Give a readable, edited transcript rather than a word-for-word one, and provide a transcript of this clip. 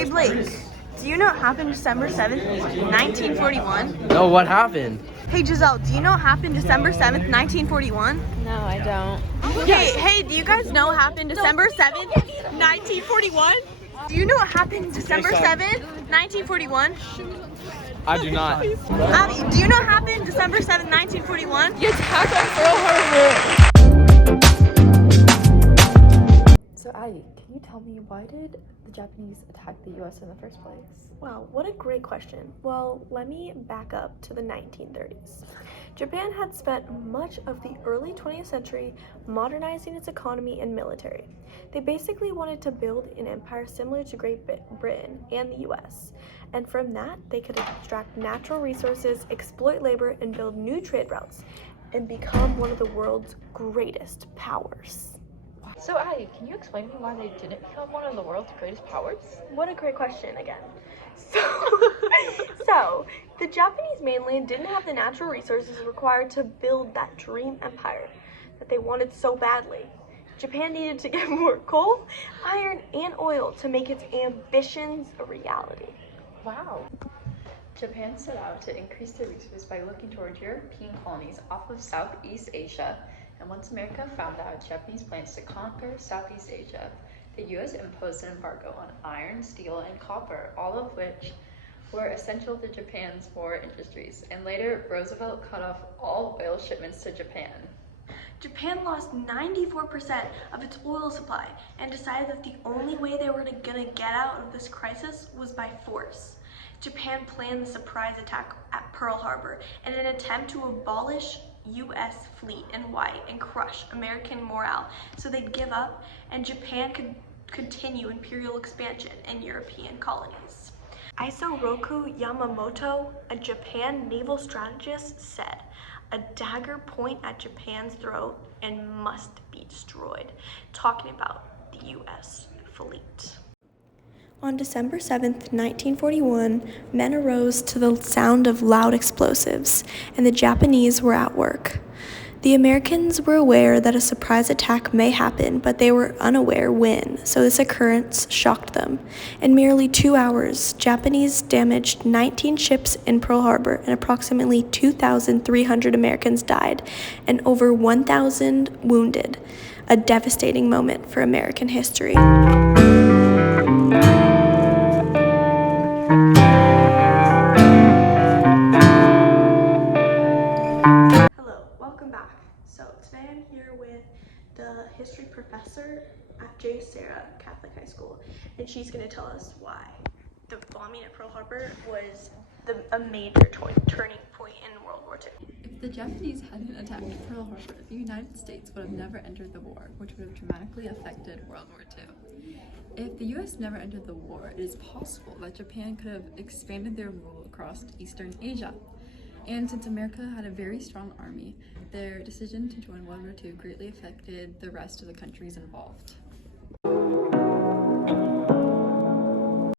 Hey Blake, do you know what happened December 7th, 1941? No, what happened? Hey Giselle, do you know what happened December 7th, 1941? No, I don't. Hey, do you guys know what happened December 7th, 1941? Do you know what happened December 7th, 1941? I do not. Abby, do you know what happened December 7th, 1941? The attack on Pearl Harbor. So Addie, can you tell me why did the Japanese attack the US in the first place? Wow, what a great question. Well, let me back up to the 1930s. Japan had spent much of the early 20th century modernizing its economy and military. They basically wanted to build an empire similar to Great Britain and the US. And from that, they could extract natural resources, exploit labor, and build new trade routes, and become one of the world's greatest powers. So Addie, can you explain to me why they didn't become one of the world's greatest powers? What a great question again. So, the Japanese mainland didn't have the natural resources required to build that dream empire that they wanted so badly. Japan needed to get more coal, iron, and oil to make its ambitions a reality. Wow. Japan set out to increase their resources by looking toward European colonies off of Southeast Asia. And once America found out Japanese plans to conquer Southeast Asia, the US imposed an embargo on iron, steel, and copper, all of which were essential to Japan's war industries. And later, Roosevelt cut off all oil shipments to Japan. Japan lost 94% of its oil supply and decided that the only way they were gonna get out of this crisis was by force. Japan planned the surprise attack at Pearl Harbor in an attempt to abolish US fleet in Hawaii and crush American morale so they'd give up and Japan could continue imperial expansion in European colonies. Isoroku Yamamoto, a Japan naval strategist, said, "A dagger point at Japan's throat and must be destroyed," talking about the US fleet. On December 7th, 1941, men arose to the sound of loud explosives, and the Japanese were at work. The Americans were aware that a surprise attack may happen, but they were unaware when, so this occurrence shocked them. In merely 2 hours, Japanese damaged 19 ships in Pearl Harbor, and approximately 2,300 Americans died, and over 1,000 wounded, a devastating moment for American history. Welcome back. So today I'm here with the history professor at J. Sarah Catholic High School, and she's going to tell us why the bombing at Pearl Harbor was a major turning point in World War II. If the Japanese hadn't attacked Pearl Harbor, the United States would have never entered the war, which would have dramatically affected World War II. If the US never entered the war, it is possible that Japan could have expanded their rule across Eastern Asia. And since America had a very strong army, their decision to join World War II greatly affected the rest of the countries involved.